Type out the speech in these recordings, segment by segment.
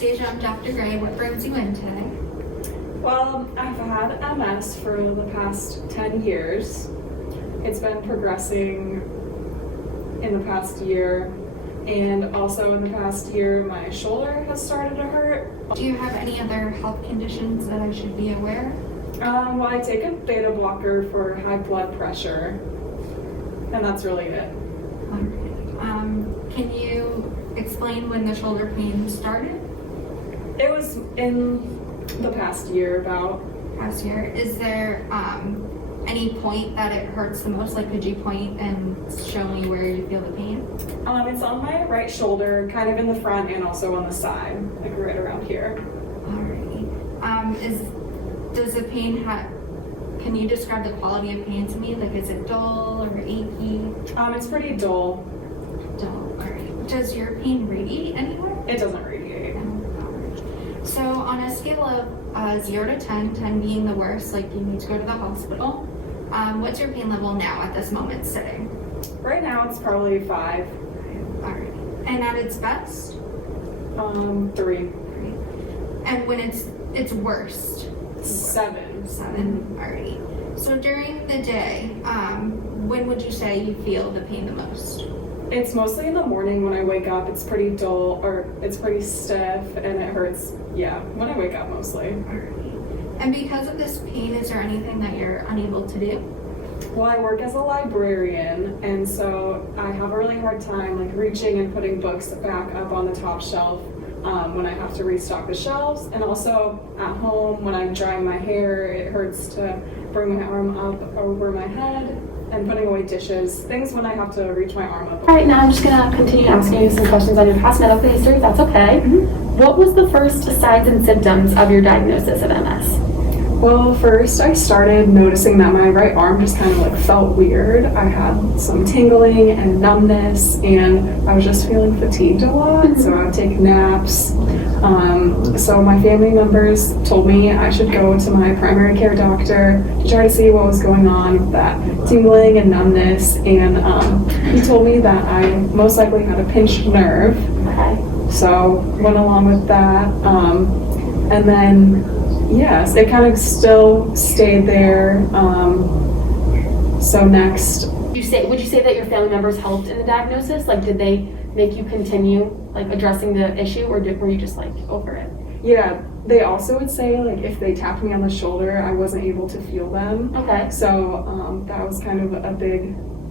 Anastasia. I'm Dr. Gray. What brings you in today? Well, I've had MS for the past 10 years. It's been progressing in the past year, and also in the past year, my shoulder has started to hurt. Do you have any other health conditions that I should be aware of? Well, I take a beta blocker for high blood pressure, and that's really it. All right. Can you explain when the shoulder pain started? It was in the past year about. Past year. Is there any point that it hurts the most? Like, could you point and show me where you feel the pain? It's on my right shoulder, kind of in the front and also on the side, like right around here. Alrighty. Does the pain can you describe the quality of pain to me? Like, is it dull or achy? It's pretty dull. Dull. Alright. Does your pain radiate anywhere? It doesn't radiate. No. So on a scale of 0 to 10, 10 being the worst, like you need to go to the hospital, what's your pain level now at this moment sitting? Right now it's probably 5. Alright. And at its best? 3. And when it's worst? 7. 7. Alrighty. So during the day, when would you say you feel the pain the most? It's mostly in the morning when I wake up. It's pretty dull, or it's pretty stiff, and it hurts, when I wake up mostly. Alrighty. And because of this pain, is there anything that you're unable to do? Well, I work as a librarian, and so I have a really hard time like reaching and putting books back up on the top shelf when I have to restock the shelves. And also at home when I'm drying my hair, it hurts to bring my arm up over my head, and putting away dishes, things when I have to reach my arm up. All right, now I'm just gonna continue asking you some questions on your past medical history, if that's okay. What was the first signs and symptoms of your diagnosis of MS? Well, first I started noticing that my right arm just kind of like felt weird. I had some tingling and numbness, and I was just feeling fatigued a lot, so I would take naps. So my family members told me I should go to my primary care doctor to try to see what was going on with that tingling and numbness, and he told me that I most likely had a pinched nerve. Okay. So went along with that, and then yes, it kind of still stayed there. So next. Would you say that your family members helped in the diagnosis? Like, did they make you continue like addressing the issue, or were you just like over it? Yeah, they also would say like if they tapped me on the shoulder, I wasn't able to feel them. Okay. So that was kind of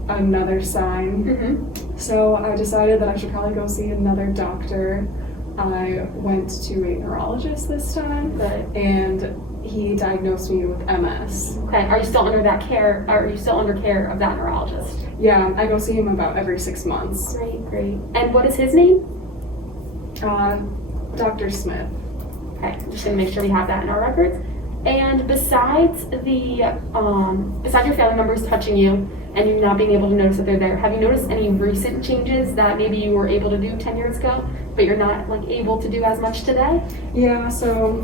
another sign. So I decided that I should probably go see another doctor. I went to a neurologist this time, and he diagnosed me with MS. Okay. Are you still under that care? Are you still under care of that neurologist? Yeah, I go see him about every 6 months. Great. And what is his name? Dr. Smith. Okay, just gonna make sure we have that in our records. And besides your family members touching you and you not being able to notice that they're there, have you noticed any recent changes that maybe you were able to do 10 years ago, but you're not like able to do as much today? Yeah, so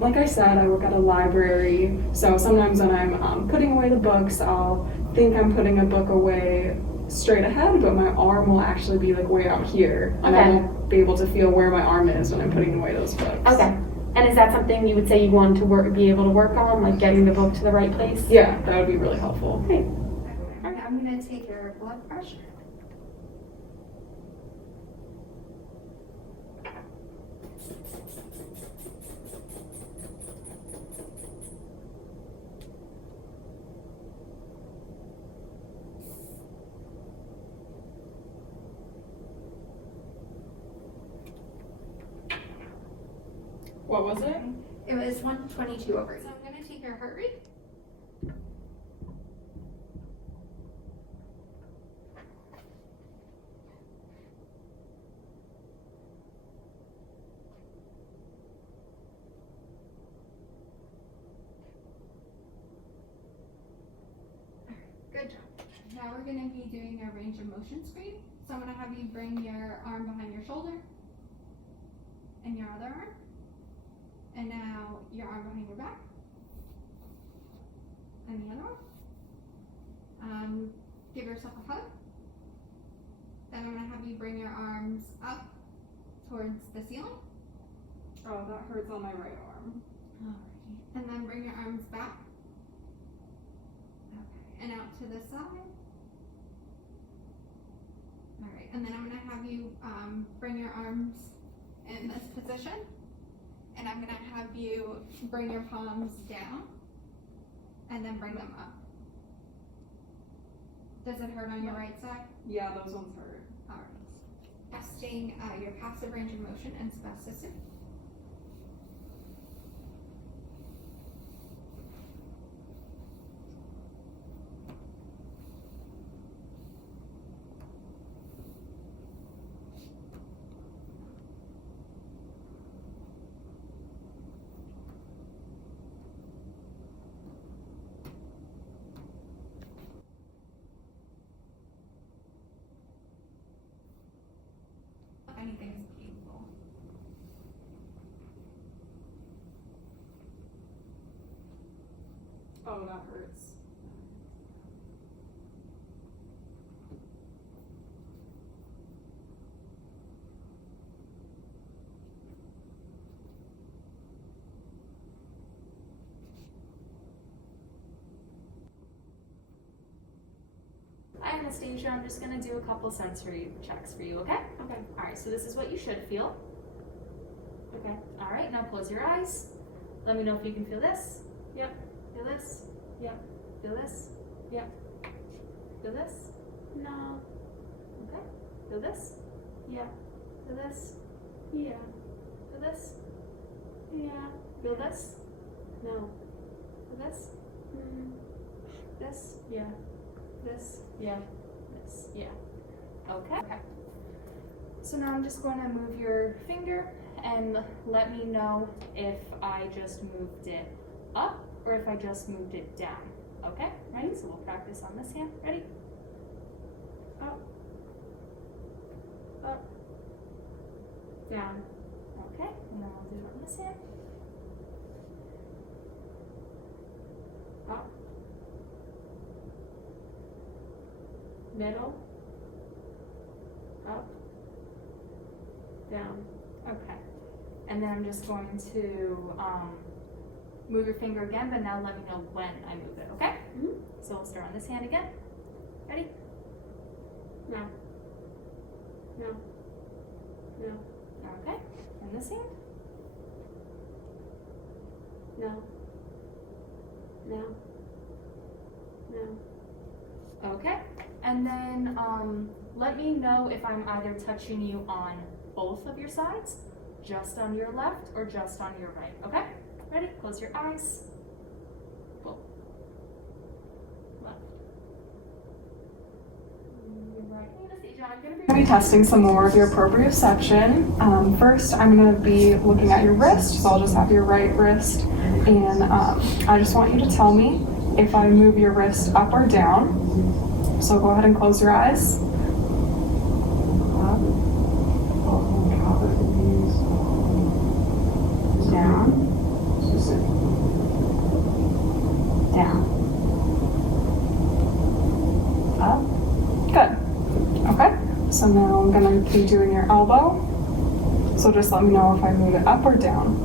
like I said, I work at a library, so sometimes when I'm putting away the books, I'll think I'm putting a book away straight ahead, but my arm will actually be like way out here, and I won't be able to feel where my arm is when I'm putting away those books. Okay. And is that something you would say you want to be able to work on, like getting the book to the right place? Yeah, that would be really helpful. Okay. I'm going to take your blood pressure. What was it? It was 122 over. So I'm going to take your heart rate. Good job. Now we're going to be doing a range of motion screen. So I'm going to have you bring your arm behind your shoulder and your other arm. And now your arm behind your back. And the other arm. Give yourself a hug. Then I'm going to have you bring your arms up towards the ceiling. Oh, that hurts on my right arm. Alrighty. And then bring your arms back. Okay. And out to the side. Alright. And then I'm going to have you bring your arms in this position. And I'm going to have you bring your palms down. And then bring them up. Does it hurt on your right side? Yeah, those ones hurt. Alright. Testing your passive range of motion and spasticity. Anything's painful. Oh, that hurts. Hi, Anastasia. I'm just gonna do a couple sensory checks for you, okay? Okay. Alright, so this is what you should feel. Okay. Alright, now close your eyes. Let me know if you can feel this. Yep. Feel this? Yep. Feel this? Yep. Feel this? No. Okay. Feel this? Yeah. Feel this? Yeah. Feel this? Yeah. Feel this? No. Feel this? This? Yeah. This? Yeah. This? Yeah. Okay. Okay. So now I'm just going to move your finger and let me know if I just moved it up or if I just moved it down. Okay? Ready? So we'll practice on this hand. Ready? Up. Up. Down. Okay. And then we'll do it on this hand. Up. Middle. Up. Down. Okay. And then I'm just going to move your finger again, but now let me know when I move it, okay? Mhm. So we'll start on this hand again. Ready? No. No. No. Okay. And this hand? No. No. No. Okay. And then let me know if I'm either touching you on both of your sides, just on your left, or just on your right, okay? Ready? Close your eyes. Go. Left. Your right. Anastasia, I'm gonna I'm going to be testing some more of your proprioception. First, I'm going to be looking at your wrist, so I'll just have your right wrist, and I just want you to tell me if I move your wrist up or down. So go ahead and close your eyes. Up. Down. Down. Up. Good. Okay. So now I'm going to be doing your elbow. So just let me know if I move it up or down.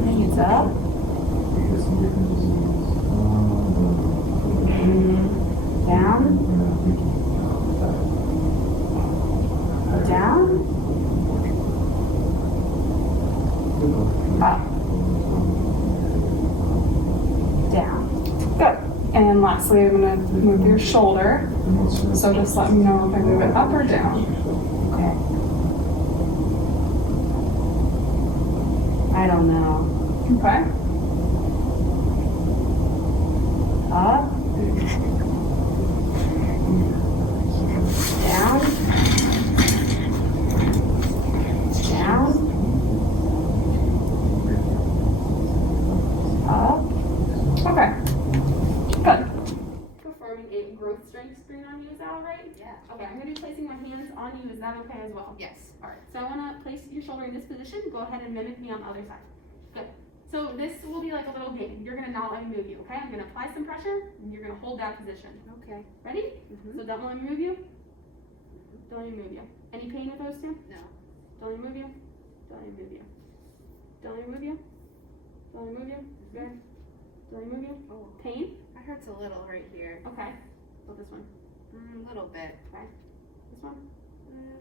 I think it's up. Down. Down. Up. Down. Good. And lastly, I'm going to move your shoulder. So just let me know if I move it up or down. Okay. I don't know. Okay. Up. Down. Down. Up. Okay. Good. performing a growth strength screen on you. Is that all right? Yeah. Okay, I'm going to be placing my hands on you. Is that okay as well? Yes. All right. So I want to place your shoulder in this position. Go ahead and mimic me on the other side. Good. So this will be like a little game. You're going to not let me move you, okay? I'm going to apply some pressure, and you're going to hold that position. Okay. Ready? Mm-hmm. So don't let me move you. Don't let me move you. Any pain with those two? No. Don't let me move you. Don't let me move you. Don't let me move you. Don't let me move you. Good. Don't let me move you. Oh, Pain? that hurts a little right here. Okay. Feel this one. A little bit. Okay. This one.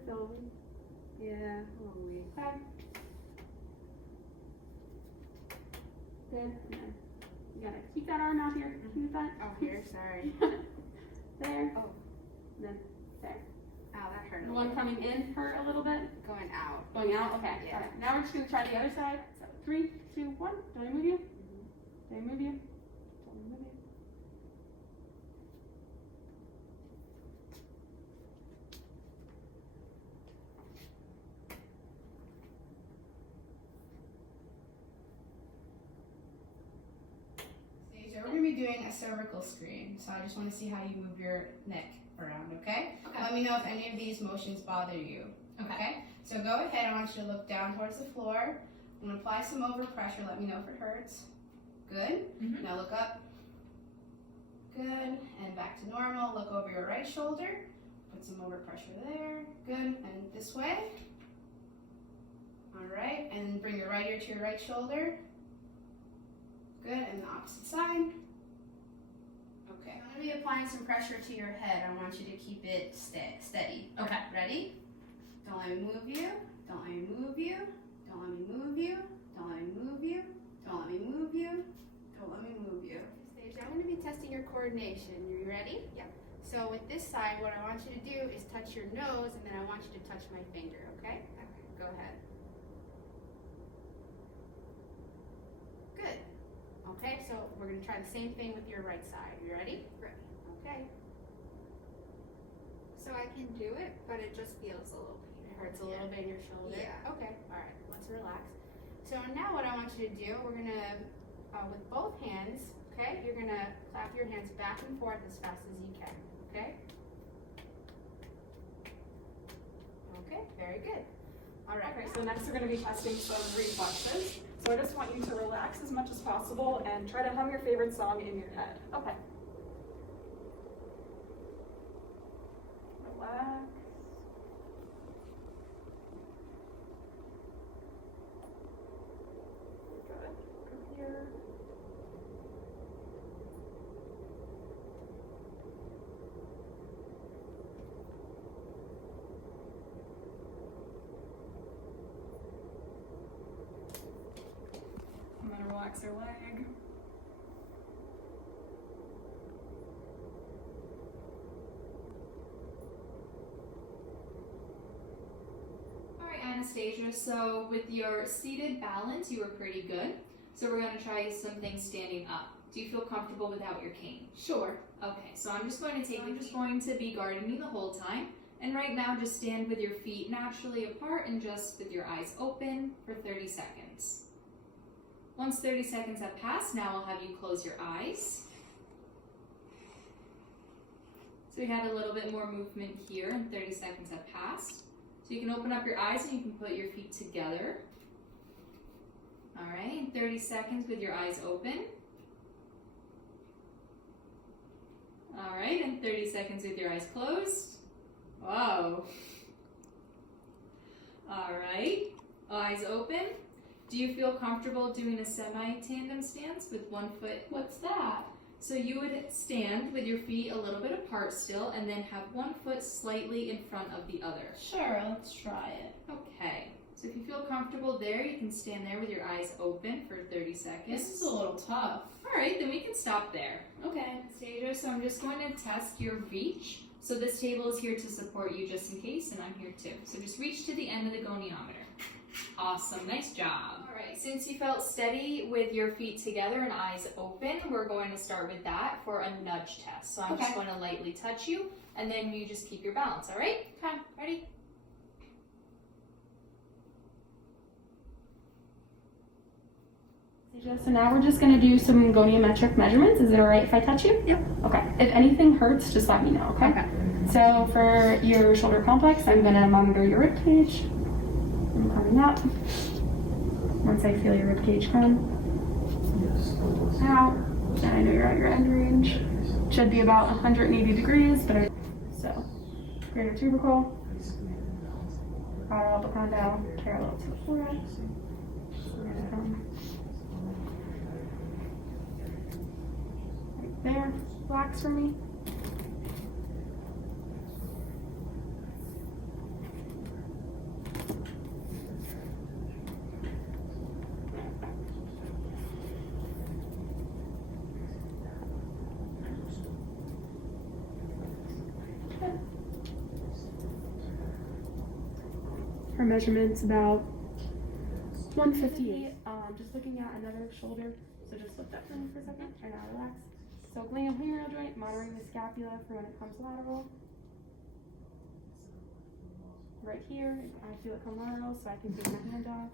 Feel weak. Yeah, a little weak. Okay. Good. And then you gotta keep that arm out here. Keep that. Oh, here, sorry. There. Oh. And then there. Ow, that hurt The a one little. coming in hurt a little bit. Going out. Going out? Okay. Yeah. Alright. Now we're just gonna try the other side. So 3, 2, 1. Don't I move you? Don't I move you? Don't I move you? So we're gonna be doing a cervical screen. So I just want to see how you move your neck around, okay? Okay. Let me know if any of these motions bother you. Okay? So go ahead, I want you to look down towards the floor. I'm gonna apply some overpressure, let me know if it hurts. Good. Mhm. Now look up. Good. And back to normal. Look over your right shoulder. Put some overpressure there. Good. And this way. Alright. And bring your right ear to your right shoulder. Good, and the opposite side. Okay. I'm gonna be applying some pressure to your head. I want you to keep it steady. Okay. Ready? Don't let me move you. Don't let me move you. Don't let me move you. Don't let me move you. Don't let me move you. Don't let me move you. Stage, I'm going to be testing your coordination. You ready? Yep. So with this side, what I want you to do is touch your nose, and then I want you to touch my finger, okay? Okay, go ahead. Good. Okay, so we're going to try the same thing with your right side. You ready? Ready. Okay. So I can do it, but it just feels a little It hurts a little bit in your shoulder. Yeah. Okay. All right. Let's relax. So now what I want you to do, we're gonna, with both hands, okay, you're gonna clap your hands back and forth as fast as you can. Okay. Okay. Very good. All right. Okay, so next we're going to be testing some reflexes. So I just want you to relax as much as possible and try to hum your favorite song in your head. Okay. Relax. Good. From here. I'm gonna relax her leg. Alright, Anastasia, so with your seated balance, you were pretty good. So we're going to try some things standing up. Do you feel comfortable without your cane? Sure. Okay, so I'm just going to be guarding you the whole time. And right now, just stand with your feet naturally apart and just with your eyes open for 30 seconds. Once 30 seconds have passed, now I'll have you close your eyes. So we had a little bit more movement here and 30 seconds have passed. So you can open up your eyes and you can put your feet together. Alright, 30 seconds with your eyes open. Alright, and 30 seconds with your eyes closed. Whoa. Alright, eyes open. Do you feel comfortable doing a semi-tandem stance with one foot? What's that? So you would stand with your feet a little bit apart still and then have one foot slightly in front of the other. Sure, let's try it. Okay, so if you feel comfortable there, you can stand there with your eyes open for 30 seconds. This is a little tough. Alright, then we can stop there. Okay. Anastasia, so I'm just going to test your reach. So this table is here to support you just in case, and I'm here too. So just reach to the end of the goniometer. Awesome, nice job. Alright, since you felt steady with your feet together and eyes open, we're going to start with that for a nudge test. So I'm just going to lightly touch you, and then you just keep your balance, alright? Okay, ready? So now we're just going to do some goniometric measurements. Is it alright if I touch you? Yep. Okay. If anything hurts, just let me know, okay? Okay. So for your shoulder complex, I'm going to monitor your rib cage. I'm coming up. Once I feel your rib cage come out, then I know you're at your end range. Should be about 180 degrees, but so greater tubercle. lateral but condyle, parallel to the thorax. So we're gonna come right there. Relax for me. Her measurement's about 158. Just looking at another shoulder. So just lift up for me for a second. Try not to relax. So glenohumeral joint, monitoring the scapula for when it comes lateral. Right here, I feel it come lateral, so I can take my hand off.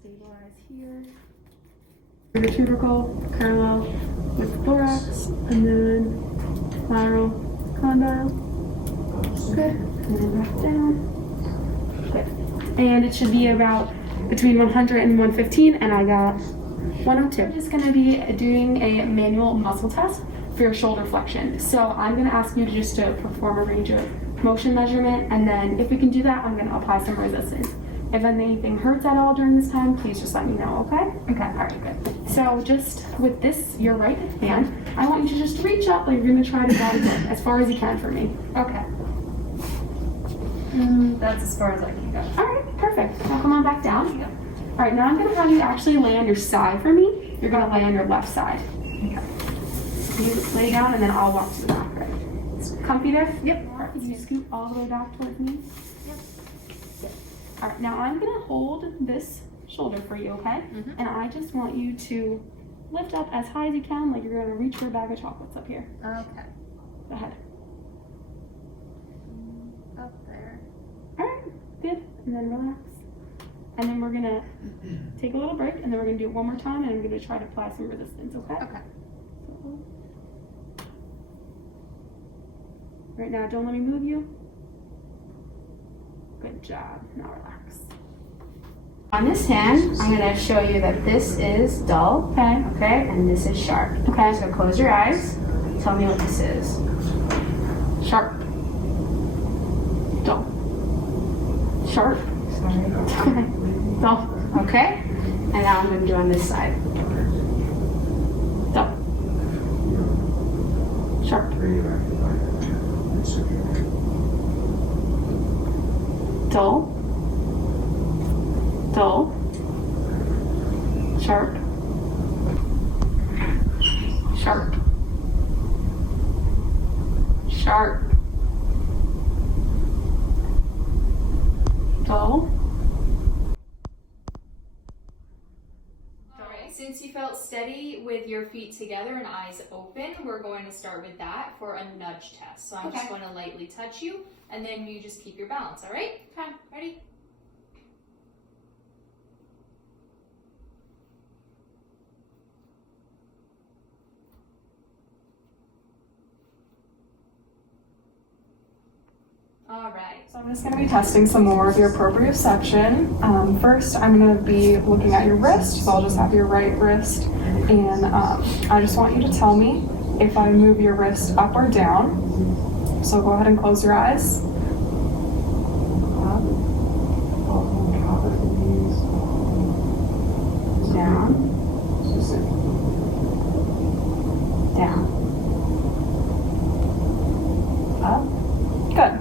Stabilize here. Your tubercle parallel with the thorax, and then lateral condyle. Good. And then back down. Good. And it should be about between 100 and 115, and I got 102. I'm just gonna be doing a manual muscle test for your shoulder flexion. So I'm gonna ask you to just to perform a range of motion measurement, and then if we can do that, I'm gonna apply some resistance. If anything hurts at all during this time, please just let me know, okay? Okay, alright, good. So just with this, your right hand, I want you to just reach up like you're gonna try to bend it as far as you can for me. Okay. That's as far as I can go. Alright, perfect. Now come on back down. Alright, now I'm gonna have you actually lay on your side for me. You're gonna lay on your left side. Okay. You lay down and then I'll walk to the back, right? It's comfy there? Yep. Alright, you scoot all the way back towards me. Yep. Good. Alright, now I'm gonna hold this shoulder for you, okay? Mhm. And I just want you to lift up as high as you can, like you're gonna reach for a bag of chocolates up here. Okay. Go ahead. Up there. Alright, good. And then relax. And then we're gonna take a little break, and then we're gonna do it one more time, and I'm gonna try to apply some resistance, okay? Okay. So, right now, don't let me move you. Good job. Now relax. On this hand, I'm gonna show you that this is dull, Okay. okay, and this is sharp. Okay. So close your eyes. Tell me what this is. Sharp. Dull. Sharp. Sorry. Dull. Okay. And now I'm gonna do on this side. Dull. Sharp. Dull. Dull. Sharp. Sharp. Sharp. Dull. Alright, since you felt steady with your feet together and eyes open, we're going to start with that for a nudge test. So I'm just going to lightly touch you, and then you just keep your balance, alright? Okay, ready? Alright. So I'm just going to be testing some more of your proprioception. First, I'm going to be looking at your wrist. So I'll just have your right wrist. And I just want you to tell me if I move your wrist up or down. So go ahead and close your eyes. Up. Down. Down. Up. Good.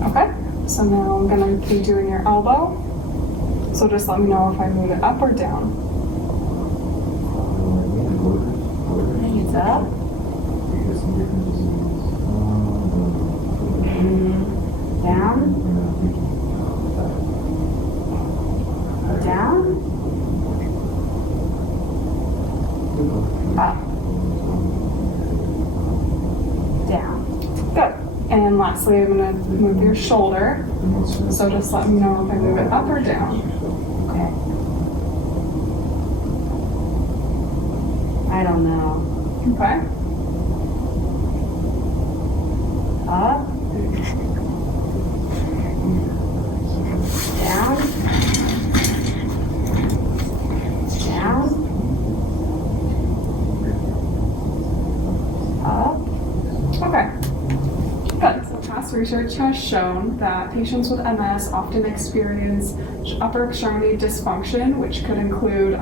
Okay, so now I'm gonna be doing your elbow. So just let me know if I move it up or down. It's up. Down. Down. Up. Down. Good. And lastly, I'm gonna move your shoulder. So just let me know if I move it up or down. Okay. I don't know. Okay. Up. Down. Down. Up. Okay. Good. So pass past research has shown that patients with MS often experience upper extremity dysfunction, which could include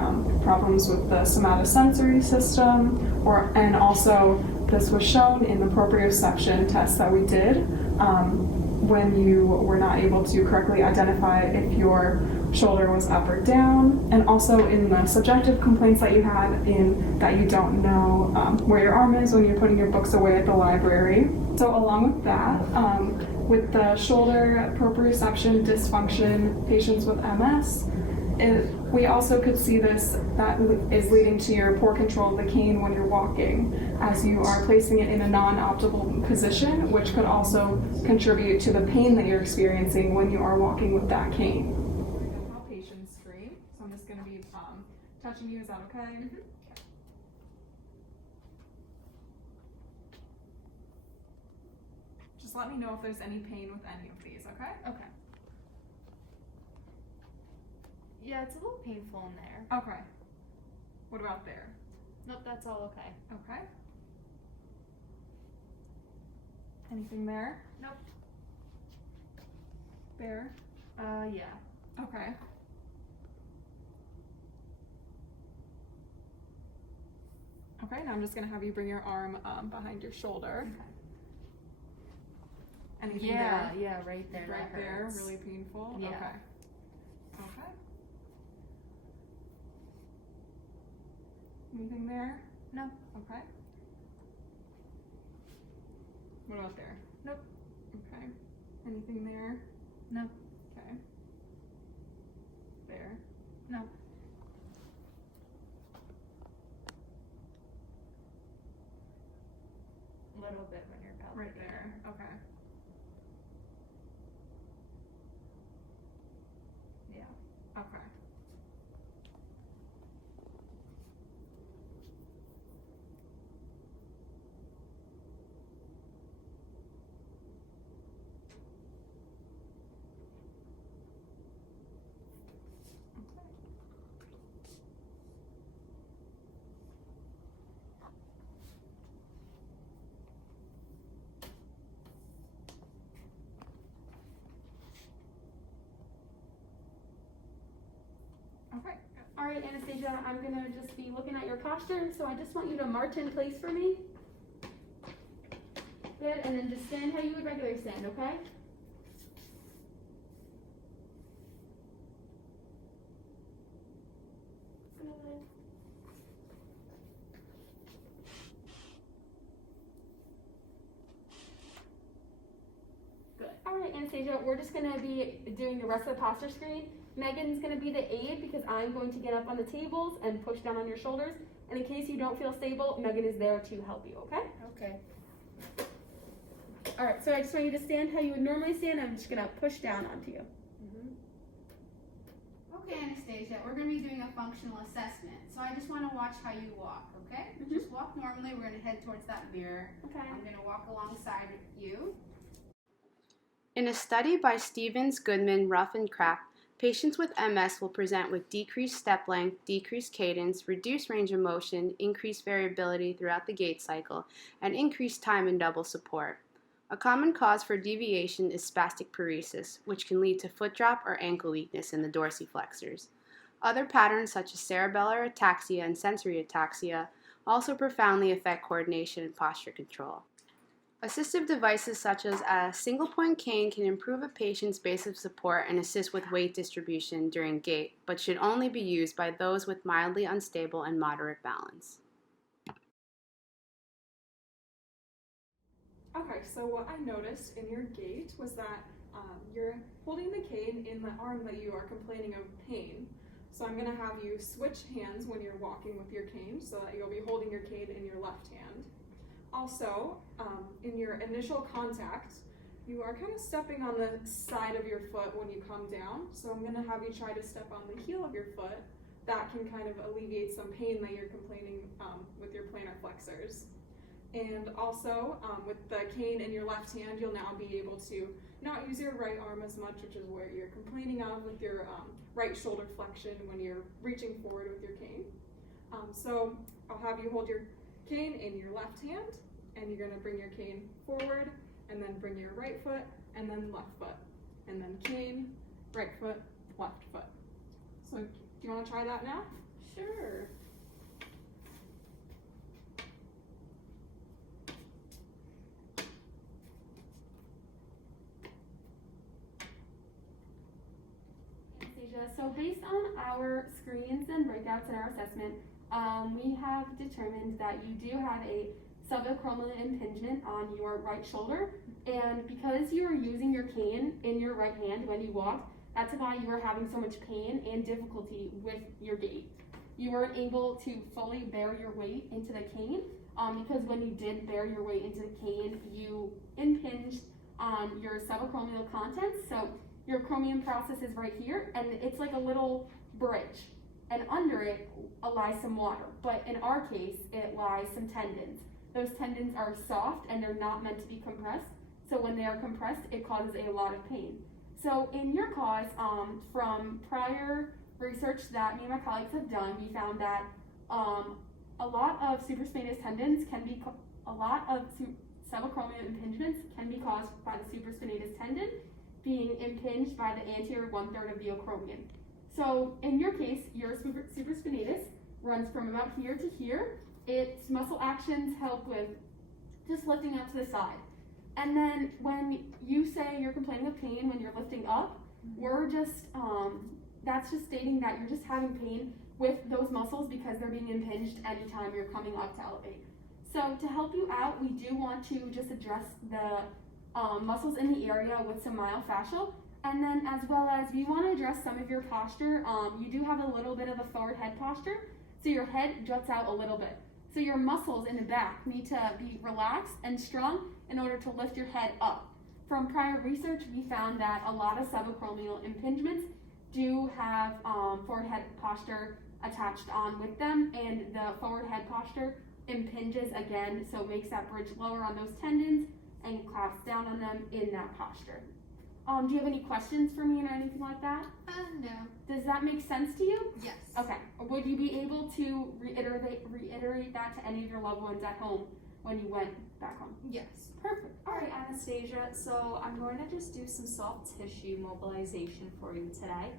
problems with the somatosensory system, and also this was shown in the proprioception test that we did when you were not able to correctly identify if your shoulder was up or down, and also in the subjective complaints that you had in that you don't know where your arm is when you're putting your books away at the library. So along with that, with the shoulder proprioception dysfunction patients with MS, we also could see this that is leading to your poor control of the cane when you're walking, as you are placing it in a non-optimal position, which could also contribute to the pain that you're experiencing when you are walking with that cane. Palpation screen. So I'm just going to be touching you. Is that okay? Mm-hmm. Just let me know if there's any pain with any of these, okay? Okay. Yeah, it's a little painful in there. Okay. What about there? Nope, that's all okay. Okay. Anything there? Nope. There? Yeah. Okay. Okay, now I'm just gonna have you bring your arm behind your shoulder. Okay. Anything Yeah, there? yeah, right there. Right that there, hurts. really painful? Yeah. Okay. Okay. Anything there? No. Okay. What about there? Nope. Okay. Anything there? No. Okay. There? No. A little bit when you're palpating. Right there. Okay. Yeah. Okay. Okay. All right, Anastasia, I'm gonna just be looking at your posture, so I just want you to march in place for me. Good, and then just stand how you would regularly stand, okay? Good. Good. All right, Anastasia, we're just gonna be doing the rest of the posture screen. Megan's gonna be the aide because I'm going to get up on the tables and push down on your shoulders. And in case you don't feel stable, Megan is there to help you, okay? Okay. All right, so I just want you to stand how you would normally stand. I'm just gonna push down onto you. Okay, Anastasia, we're going to be doing a functional assessment. So I just want to watch how you walk, okay? Just walk normally. We're going to head towards that mirror. Okay. I'm going to walk alongside you. In a study by Stevens, Goodman, Ruff, and Kraft, patients with MS will present with decreased step length, decreased cadence, reduced range of motion, increased variability throughout the gait cycle, and increased time in double support. A common cause for deviation is spastic paresis, which can lead to foot drop or ankle weakness in the dorsiflexors. Other patterns such as cerebellar ataxia and sensory ataxia also profoundly affect coordination and posture control. Assistive devices such as a single-point cane can improve a patient's base of support and assist with weight distribution during gait, but should only be used by those with mildly unstable and moderate balance. Okay, so what I noticed in your gait was that you're holding the cane in the arm that you are complaining of pain. So I'm gonna have you switch hands when you're walking with your cane so that you'll be holding your cane in your left hand. Also, in your initial contact, you are kind of stepping on the side of your foot when you come down. So I'm gonna have you try to step on the heel of your foot. That can kind of alleviate some pain that you're complaining with your plantar flexors. And also, with the cane in your left hand, you'll now be able to not use your right arm as much, which is what you're complaining of with your right shoulder flexion when you're reaching forward with your cane. So I'll have you hold your cane in your left hand, and you're gonna bring your cane forward and then bring your right foot, and then left foot, and then cane, right foot, left foot. So do you want to try that now? Sure. Anastasia, so based on our screens and breakouts in our assessment, we have determined that you do have a subacromial impingement on your right shoulder, and because you are using your cane in your right hand when you walk, that's why you are having so much pain and difficulty with your gait. You weren't able to fully bear your weight into the cane, because when you did bear your weight into the cane, you impinged on your subacromial contents. So your acromion process is right here, and it's like a little bridge, and under it lies some water. But in our case, it lies some tendons. Those tendons are soft and they're not meant to be compressed. So when they are compressed, it causes a lot of pain. So in your cause, from prior research that me and my colleagues have done, we found that a lot of supraspinatus tendons can be, subacromial impingements can be caused by the supraspinatus tendon being impinged by the anterior 1/3 of the acromion. So in your case, your supraspinatus runs from about here to here. Its muscle actions help with just lifting up to the side. And then when you say you're complaining of pain when you're lifting up, we're just, that's just stating that you're just having pain with those muscles because they're being impinged anytime you're coming up to elevate. So to help you out, we do want to just address the muscles in the area with some myofascial. And then as well as we want to address some of your posture. You do have a little bit of a forward head posture, so your head juts out a little bit. So your muscles in the back need to be relaxed and strong in order to lift your head up. From prior research, we found that a lot of subacromial impingements do have forward head posture attached on with them, and the forward head posture impinges again, so it makes that bridge lower on those tendons and clasps down on them in that posture. Do you have any questions for me or anything like that? No. Does that make sense to you? Yes. Okay. Would you be able to reiterate that to any of your loved ones at home when you went back home? Yes. Perfect. All right, Anastasia, so I'm going to just do some soft tissue mobilization for you today.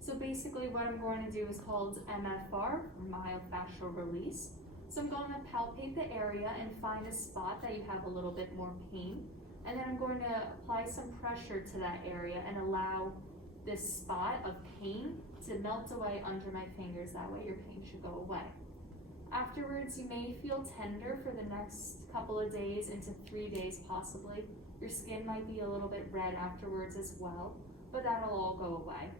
So basically what I'm going to do is called MFR, or myofascial release. So I'm going to palpate the area and find a spot that you have a little bit more pain. And then I'm going to apply some pressure to that area and allow this spot of pain to melt away under my fingers. That way your pain should go away. Afterwards, you may feel tender for the next couple of days, into 3 days possibly. Your skin might be a little bit red afterwards as well, but that'll all go away.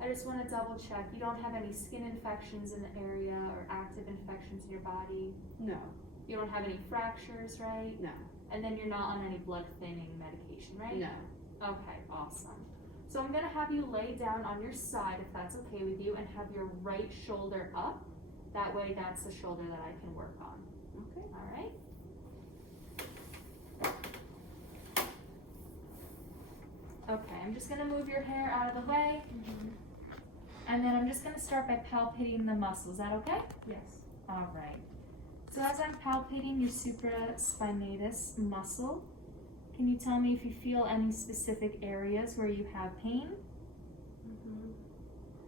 I just want to double check you don't have any skin infections in the area or active infections in your body. No. You don't have any fractures, right? No. And then you're not on any blood thinning medication, right? No. Okay, awesome. So I'm gonna have you lay down on your side if that's okay with you, and have your right shoulder up. That way that's the shoulder that I can work on. Okay. All right? Okay, I'm just gonna move your hair out of the way. And then I'm just gonna start by palpating the muscle. Is that okay? Yes. All right. So as I'm palpating your supraspinatus muscle, can you tell me if you feel any specific areas where you have pain?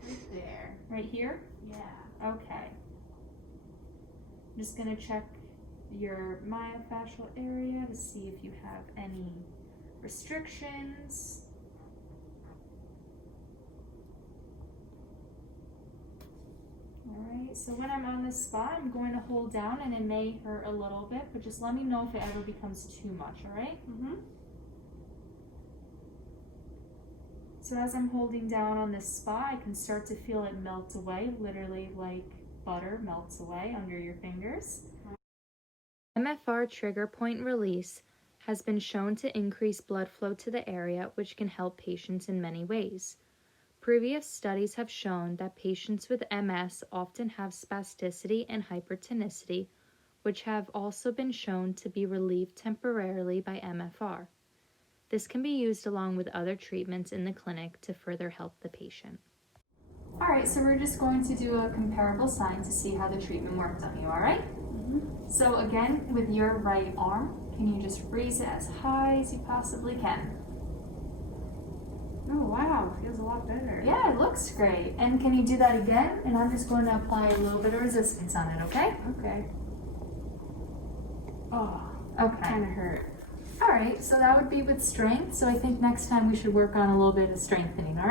Right there. Right here? Yeah. Okay. I'm just gonna check your myofascial area to see if you have any restrictions. Alright, so when I'm on this spot, I'm going to hold down, and it may hurt a little bit, but just let me know if it ever becomes too much, alright? So as I'm holding down on this spot, I can start to feel it melt away, literally like butter melts away under your fingers. MFR trigger point release has been shown to increase blood flow to the area, which can help patients in many ways. Previous studies have shown that patients with MS often have spasticity and hypertonicity, which have also been shown to be relieved temporarily by MFR. This can be used along with other treatments in the clinic to further help the patient. Alright, so we're just going to do a comparable sign to see how the treatment worked on you, alright? So again, with your right arm, Can you just raise it as high as you possibly can? Oh wow, feels a lot better. Yeah, it looks great. And can you do that again? And I'm just going to apply a little bit of resistance on it, okay? Okay. Oh, Okay. kind of hurt. All right, so that would be with strength. So I think next time we should work on a little bit of strengthening, all right?